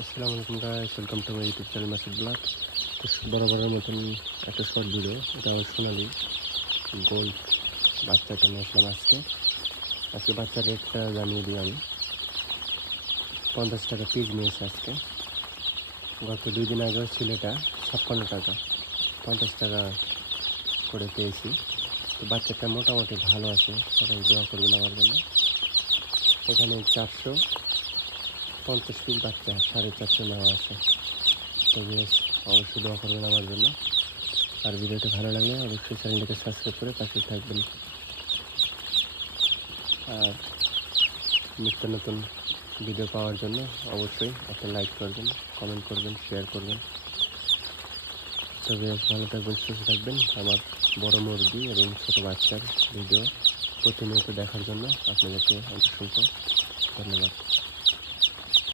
আসসালামু আলাইকুম guys, welcome to my YouTube channel Masud blog. তো বরাবরের মতন একটা শর্ট ভিডিও, এটা আমার সোনালি গোল্ড বাচ্চাটা নিয়ে আসলাম আজকে বাচ্চার রেটটা জানিয়ে দিই আমি। 50 টাকা পিস নিয়েছে আজকে। গত 2 দিন আগেও ছিল এটা 56 টাকা, 50 টাকা করে পেয়েছি। তো বাচ্চাটা মোটামুটি ভালো আছে, সবাই দোয়া করবেন আমার জন্য। এখানে 450 পিস বাচ্চা 450 নেওয়া আছে। তো বেশ অবশ্যই দোয়া করবেন আমার জন্য। আর ভিডিওটা ভালো লাগলে অবশ্যই চ্যানেলটাকে সাবস্ক্রাইব করে পাশে থাকবেন। আর নিত্য নতুন ভিডিও পাওয়ার জন্য অবশ্যই একটা লাইক করবেন, কমেন্ট করবেন, শেয়ার করবেন। তো বেশ ভালো থাকবেন, সুস্থ থাকবেন। আমার বড় মুরগি এবং ছোট বাচ্চার ভিডিও প্রতিনিয়ত দেখার জন্য আপনাদেরকে অসংখ্য ধন্যবাদ।